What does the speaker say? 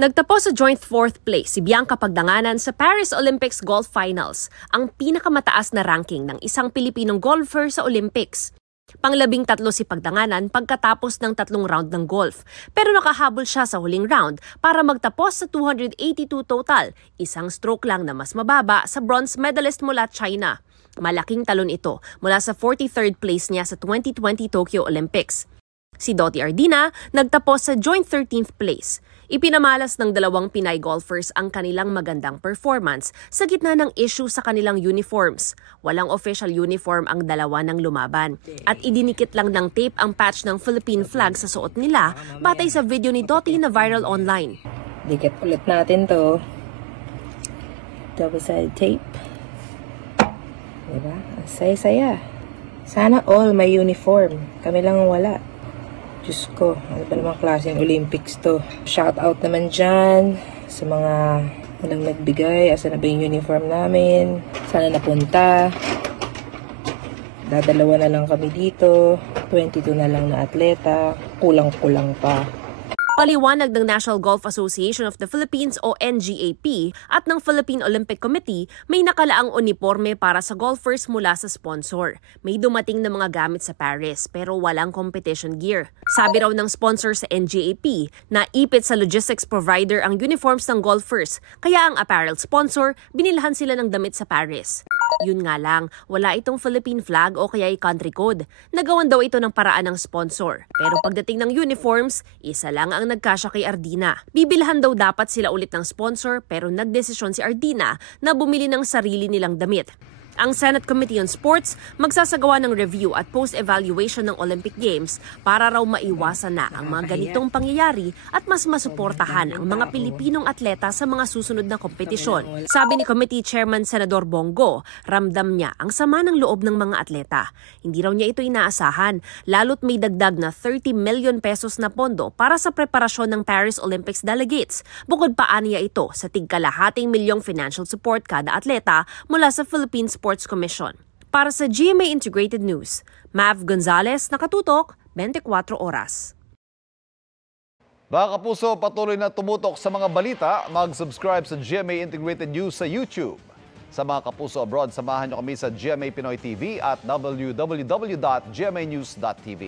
Nagtapos sa joint 4th place si Bianca Pagdanganan sa Paris Olympics Golf Finals, ang pinakamataas na ranking ng isang Pilipinong golfer sa Olympics. Pang-13 si Pagdanganan pagkatapos ng 3 round ng golf, pero nakahabol siya sa huling round para magtapos sa 282 total, isang stroke lang na mas mababa sa bronze medalist mula China. Malaking talon ito mula sa 43rd place niya sa 2020 Tokyo Olympics. Si Dottie Ardina nagtapos sa joint 13th place. Ipinamalas ng dalawang Pinay golfers ang kanilang magandang performance sa gitna ng issue sa kanilang uniforms. Walang official uniform ang dalawa ng lumaban at idinikit lang ng tape ang patch ng Philippine flag sa suot nila batay sa video ni Dottie na viral online. Dikit ulit natin to. Double-sided tape. Diba? Saya-saya. Sana all may uniform. Kami lang ang wala. Diyos ko, ano ba namang klaseng Olympics to? Shout out naman dyan sa mga walang nagbigay. Asa na ba yung uniform namin? Sana napunta. Dadalawa na lang kami dito. 22 na lang na atleta. Kulang-kulang pa. Paliwanag ng National Golf Association of the Philippines o NGAP at ng Philippine Olympic Committee, may nakalaang uniforme para sa golfers mula sa sponsor. May dumating na mga gamit sa Paris pero walang competition gear. Sabi raw ng sponsor sa NGAP na ipit sa logistics provider ang uniforms ng golfers, kaya ang apparel sponsor binilhan sila ng damit sa Paris. Yun nga lang, wala itong Philippine flag o kaya country code. Nagawan daw ito ng paraan ng sponsor. Pero pagdating ng uniforms, isa lang ang nagkasya kay Ardina. Bibilhan daw dapat sila ulit ng sponsor pero nagdesisyon si Ardina na bumili ng sarili nilang damit. Ang Senate Committee on Sports magsasagawa ng review at post-evaluation ng Olympic Games para raw maiwasan na ang mga ganitong pangyayari at mas masuportahan ang mga Pilipinong atleta sa mga susunod na kompetisyon. Sabi ni Committee Chairman Senador Bongo, ramdam niya ang sama ng loob ng mga atleta. Hindi raw niya ito inaasahan, lalo't may dagdag na 30 million pesos na pondo para sa preparasyon ng Paris Olympics delegates. Bukod pa aniya ito sa tig-kalahating milyong financial support kada atleta mula sa Philippine Sports Commission. Para sa GMA Integrated News, Mav Gonzalez, nakatutok, 24 oras. Mga kapuso, patuloy na tumutok sa mga balita, mag-subscribe sa GMA Integrated News sa YouTube. Sa mga kapuso abroad, samahan niyo kami sa GMA Pinoy TV at www.gmanews.tv.